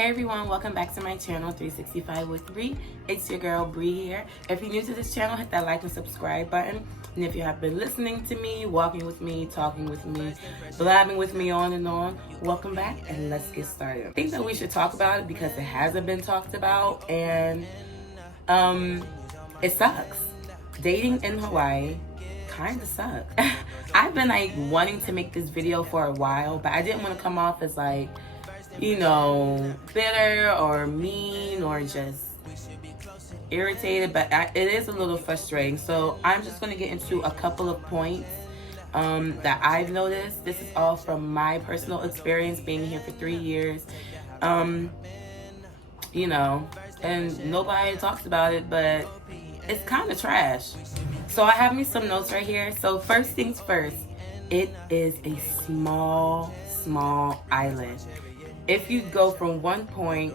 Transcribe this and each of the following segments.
Hey everyone, welcome back to my channel 365 with Bree. It's your girl Bree here. If you're new to this channel, hit that like and subscribe button. And if you have been listening to me, walking with me, talking with me, blabbing with me on and on, welcome back and let's get started. I think that we should talk about it because it hasn't been talked about, and it sucks. Dating in Hawaii kind of sucks. I've been like wanting to make this video for a while, but I didn't want to come off as like, you know, bitter or mean or just irritated, but it is a little frustrating. So I'm just going to get into a couple of points that I've noticed. This is all from my personal experience being here for 3 years. You know, and nobody talks about it, but it's kind of trash. So I have me some notes right here. So first things first, it is a small island. If you go from one point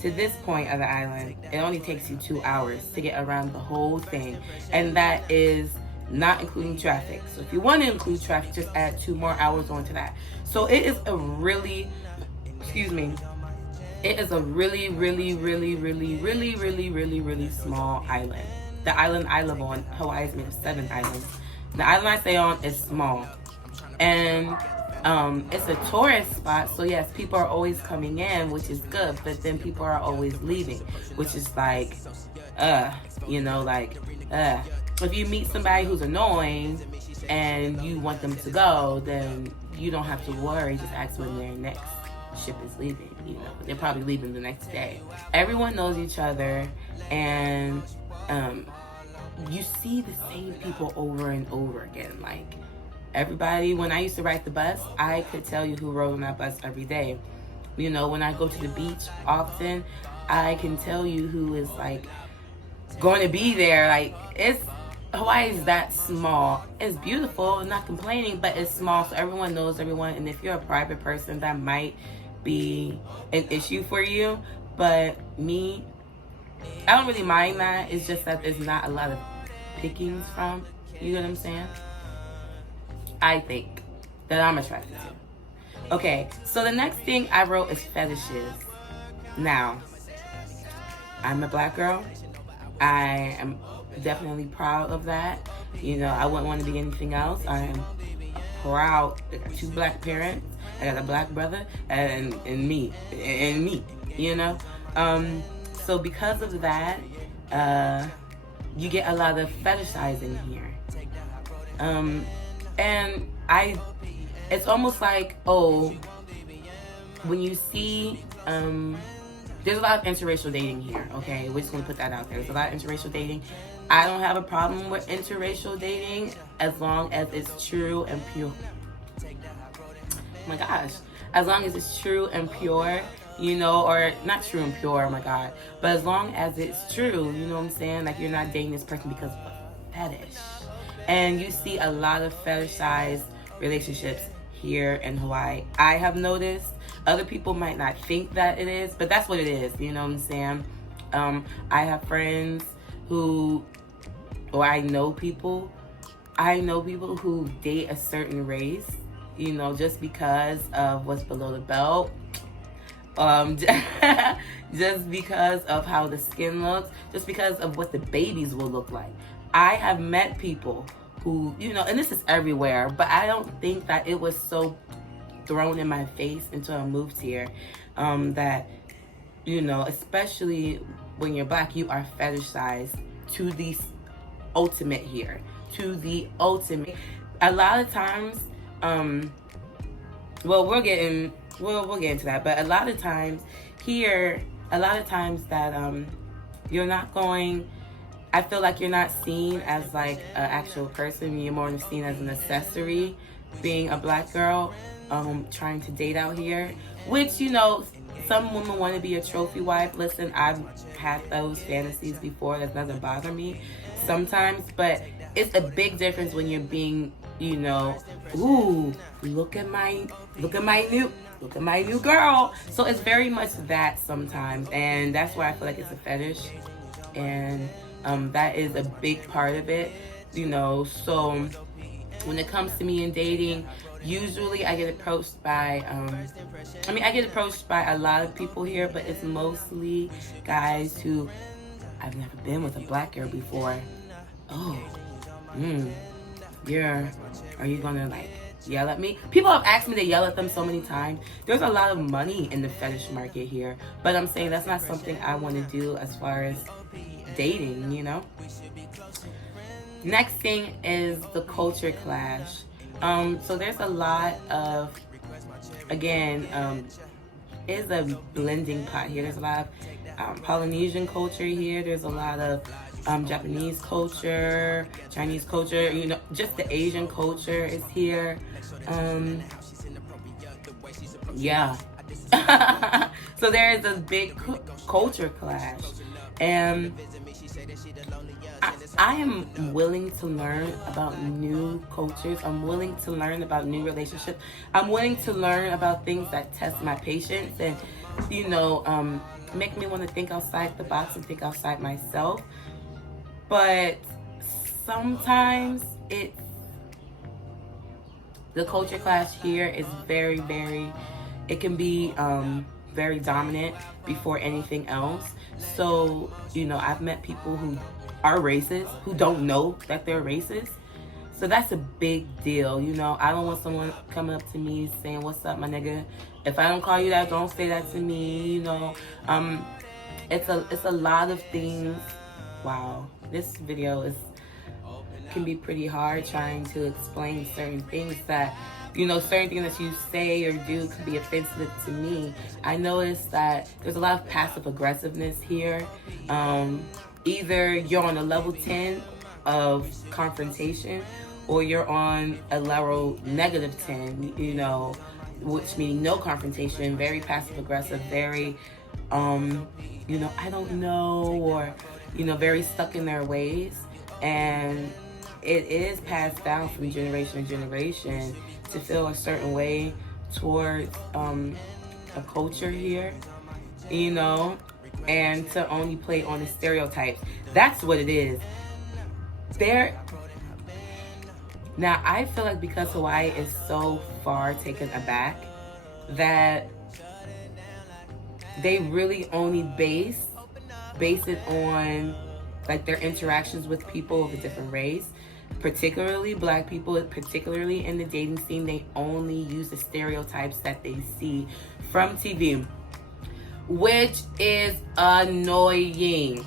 to this point of the island, it only takes you 2 hours to get around the whole thing. And that is not including traffic. So if you want to include traffic, just add 2 more hours onto that. So it is a really, it is a really small island. The island I live on, Hawaii, is made of 7 islands. The island I stay on is small. And it's a tourist spot, so yes, people are always coming in, which is good, but then people are always leaving, which is like, you know, like, if you meet somebody who's annoying and you want them to go, then you don't have to worry, just ask when their next ship is leaving, you know, they're probably leaving the next day. Everyone knows each other, and you see the same people over and over again, like, everybody. When I used to ride the bus, I could tell you who rode on that bus every day. You know, when I go to the beach often, I can tell you who is like going to be there. Like, Hawaii is that small. It's beautiful, I'm not complaining, but it's small, so everyone knows everyone. And if you're a private person, that might be an issue for you. But me, I don't really mind that. It's just that there's not a lot of pickings from. You know what I'm saying? I think that I'm attracted to. Okay, so the next thing I wrote is fetishes. Now, I'm a black girl. I am definitely proud of that. You know, I wouldn't want to be anything else. I am proud. I got 2 black parents. I got a black brother and me, you know. So because of that, you get a lot of fetishizing here. And it's almost like, oh, when you see, there's a lot of interracial dating here, okay? We're just going to put that out there. There's a lot of interracial dating. I don't have a problem with interracial dating as long as it's true and pure. Oh my gosh. As long as it's true and pure, you know, or not true and pure, oh my God. But as long as it's true, you know what I'm saying? Like, you're not dating this person because of a fetish. And you see a lot of fetishized relationships here in Hawaii. I have noticed. Other people might not think that it is, but that's what it is. You know what I'm saying? I have friends who, or I know people who date a certain race, you know, just because of what's below the belt. Just because of how the skin looks, just because of what the babies will look like. I have met people who, you know, and this is everywhere, but I don't think that it was so thrown in my face until I moved here, that, you know, especially when you're black, you are fetishized to the ultimate here, to the ultimate. A lot of times, well, we'll get into that, but a lot of times here, that you're not going, I feel like you're not seen as like an actual person. You're more seen as an accessory, being a black girl, trying to date out here. Which, you know, some women want to be a trophy wife. Listen, I've had those fantasies before. That doesn't bother me sometimes. But it's a big difference when you're being, you know, ooh, look at my new girl. So it's very much that sometimes, and that's why I feel like it's a fetish, and that is a big part of it, you know. So when it comes to me and dating, usually I get approached by, I get approached by a lot of people here, but it's mostly guys who, I've never been with a black girl before. Oh, are you gonna like yell at me? People have asked me to yell at them so many times. There's a lot of money in the fetish market here, but I'm saying that's not something I want to do as far as dating, you know? Next thing is the culture clash. So there's a lot of, again, it's a blending pot here. There's a lot of Polynesian culture here. There's a lot of Japanese culture, Chinese culture, you know, just the Asian culture is here. Yeah. So there is a big culture clash. And I am willing to learn about new cultures. I'm willing to learn about new relationships. I'm willing to learn about things that test my patience and, you know, make me want to think outside the box and think outside myself. But sometimes the culture clash here is very, very, it can be very dominant before anything else. So, you know, I've met people who are racist, who don't know that they're racist. So that's a big deal, you know. I don't want someone coming up to me saying, "What's up, my nigga?" If I don't call you that, don't say that to me, you know. It's a lot of things. Wow, this video can be pretty hard trying to explain certain things that, you know, certain things that you say or do could be offensive to me. I noticed that there's a lot of passive aggressiveness here. Either you're on a level 10 of confrontation or you're on a level negative 10, you know, which means no confrontation, very passive aggressive, very, you know, I don't know, or, you know, very stuck in their ways. And it is passed down from generation to generation to feel a certain way towards a culture here, you know, and to only play on the stereotypes. That's what it is. Now, I feel like because Hawaii is so far taken aback that they really only base it on like their interactions with people of a different race, particularly black people, particularly in the dating scene. They only use the stereotypes that they see from TV, which is annoying.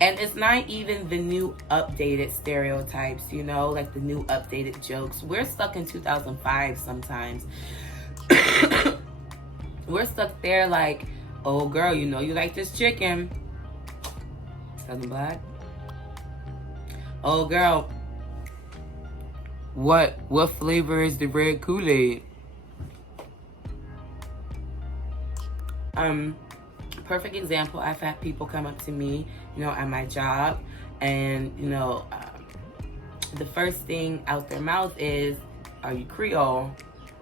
And it's not even the new updated stereotypes, you know, like the new updated jokes. We're stuck in 2005 sometimes. We're stuck there like, "Oh girl, you know you like this chicken." Southern Black. "Oh girl, what flavor is the red Kool-Aid?" Perfect example, I've had people come up to me, you know, at my job, and, you know, the first thing out their mouth is, "Are you Creole?"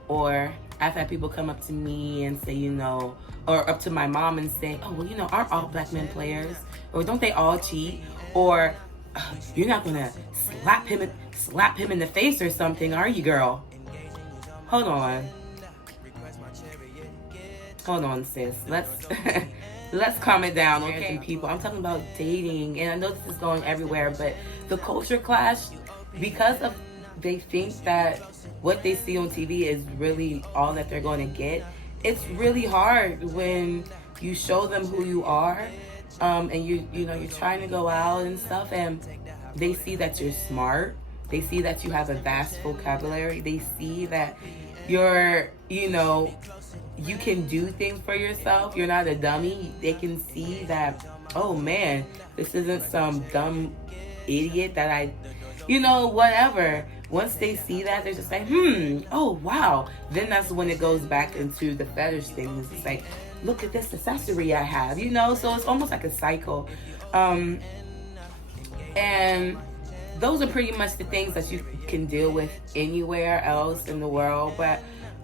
Or I've had people come up to me and say, you know, or up to my mom and say, "Oh, well, you know, aren't all black men players? Or don't they all cheat? Or you're not gonna slap him in the face or something, are you, girl?" Hold on, sis. Let's calm it down, okay? People, I'm talking about dating, and I know this is going everywhere, but the culture clash, because of they think that what they see on TV is really all that they're going to get. It's really hard when you show them who you are, and you know you're trying to go out and stuff, and they see that you're smart. They see that you have a vast vocabulary. They see that you're, you know, you can do things for yourself. You're not a dummy. They can see that, oh man, this isn't some dumb idiot that you know, whatever. Once they see that, they're just like, oh wow. Then that's when it goes back into the fetish thing. It's just like, look at this accessory I have, you know? So it's almost like a cycle. And those are pretty much the things that you can deal with anywhere else in the world. But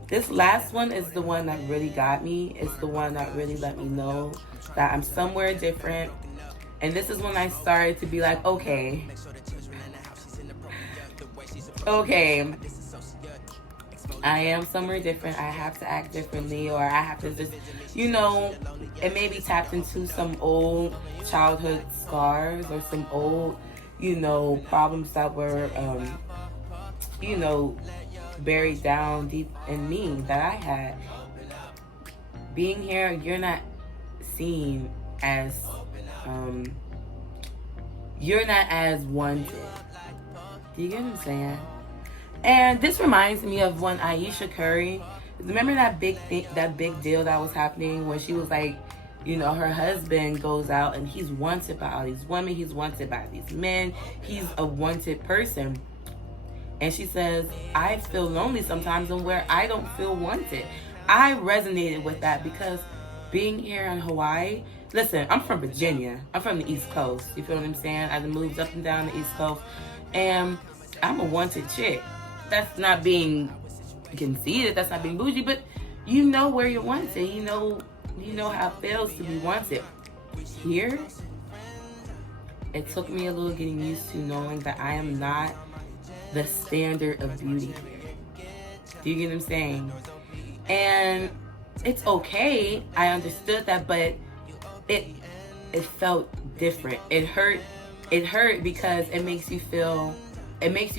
this last one is the one that really got me. It's the one that really let me know that I'm somewhere different. And this is when I started to be like, okay, okay, I am somewhere different. I have to act differently, or I have to just, it may be tapped into some old childhood scars or some old, problems that were, you know, buried down deep in me that I had. Being here, you're not seen as, you're not as wanted. Do you get what I'm saying? And this reminds me of when Aisha Curry, remember that big deal that was happening when she was like, her husband goes out and he's wanted by all these women, he's wanted by these men, he's a wanted person. And she says, I feel lonely sometimes and where I don't feel wanted. I resonated with that because being here in Hawaii, listen, I'm from Virginia. I'm from the East Coast. You feel what I'm saying? I moved up and down the East Coast. And I'm a wanted chick. That's not being conceited. That's not being bougie. But you know where you're wanted. You know how it feels to be wanted. Here, it took me a little getting used to knowing that I am not the standard of beauty here. Do you get what I'm saying? And it's okay. I understood that, but it felt different. It hurt because it makes you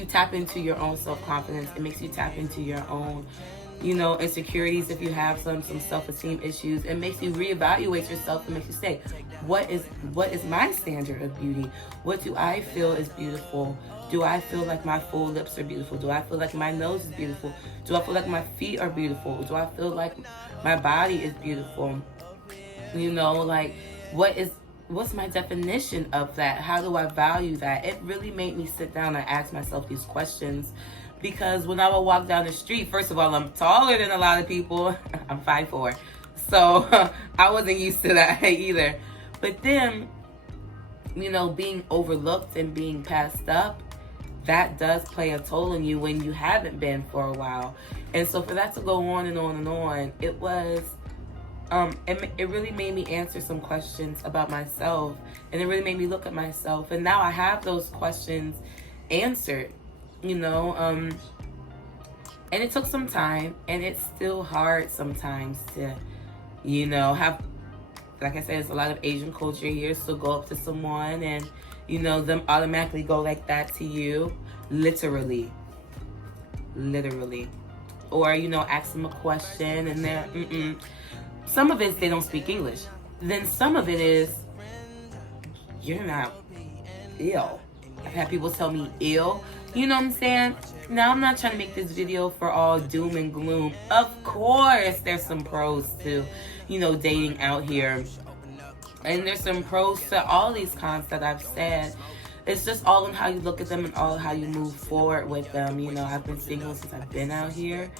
tap into your own self-confidence. It makes you tap into your own, insecurities if you have some self-esteem issues. It makes you reevaluate yourself and makes you say, what is my standard of beauty? What do I feel is beautiful? Do I feel like my full lips are beautiful? Do I feel like my nose is beautiful? Do I feel like my feet are beautiful? Do I feel like my body is beautiful? What's my definition of that? How do I value that? It really made me sit down and ask myself these questions, because when I would walk down the street, first of all, I'm taller than a lot of people. I'm 5'4", so I wasn't used to that either. But then, being overlooked and being passed up, that does play a toll on you when you haven't been for a while. And so for that to go on and on and on, it was, it really made me answer some questions about myself, and it really made me look at myself. And now I have those questions answered, and it took some time, and it's still hard sometimes to, have, like I said, it's a lot of Asian culture here, so go up to someone and, them automatically go like that to you, literally. Or, ask them a question and they're, Some of it is they don't speak English. Then some of it is, you're not ill. I've had people tell me ill. You know what I'm saying? Now, I'm not trying to make this video for all doom and gloom. Of course, there's some pros to, dating out here. And there's some pros to all these cons that I've said. It's just all in how you look at them and all how you move forward with them. I've been single since I've been out here.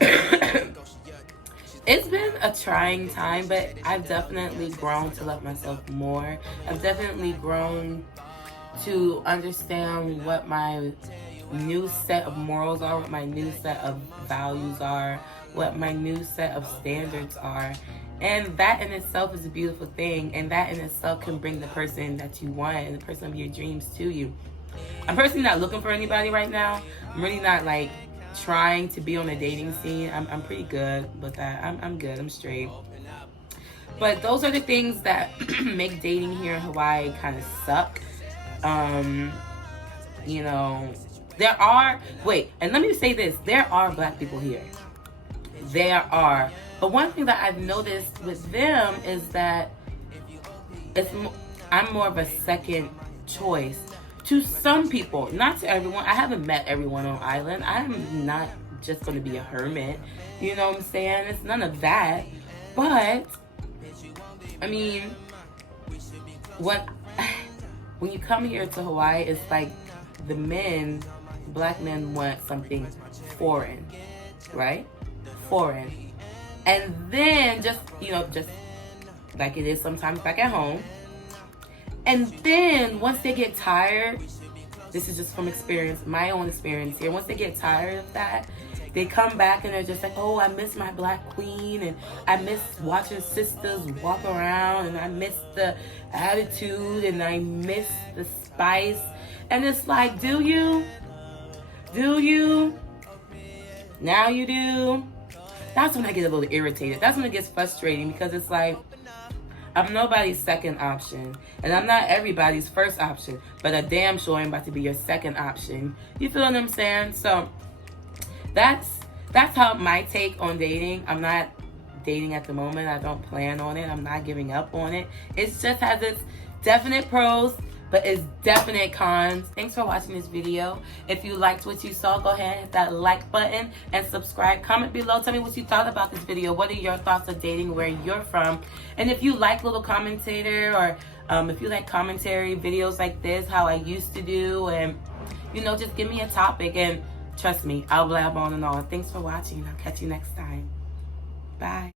It's been a trying time, but I've definitely grown to love myself more. I've definitely grown to understand what my new set of morals are, what my new set of values are, what my new set of standards are. And that in itself is a beautiful thing. And that in itself can bring the person that you want and the person of your dreams to you. I'm personally not looking for anybody right now. I'm really not trying to be on a dating scene. I'm pretty good with that. I'm good. I'm straight. But those are the things that make dating here in Hawaii kind of suck. There are, and let me say this. There are black people here. There are. But one thing that I've noticed with them is that I'm more of a second choice to some people, not to everyone. I haven't met everyone on island. I'm not just going to be a hermit. You know what I'm saying? It's none of that. But, when you come here to Hawaii, it's like black men want something foreign, right? Foreign. And then just like it is sometimes back at home. And then once they get tired, this is just from experience, my own experience here. Once they get tired of that, they come back and they're just like, oh, I miss my black queen, and I miss watching sisters walk around, and I miss the attitude, and I miss the spice. And it's like, do you? Do you? Now you do? That's when I get a little irritated. That's when it gets frustrating, because it's like, I'm nobody's second option. And I'm not everybody's first option. But I damn sure ain't about to be your second option. You feel what I'm saying? So that's how my take on dating. I'm not dating at the moment. I don't plan on it. I'm not giving up on it. It just has its definite pros, but it's definite cons. Thanks for watching this video. If you liked what you saw, go ahead and hit that like button and subscribe. Comment below. Tell me what you thought about this video. What are your thoughts of dating, where you're from? And if you like little commentator, or if you like commentary videos like this, how I used to do, and just give me a topic, and trust me, I'll blab on and on. Thanks for watching. I'll catch you next time. Bye.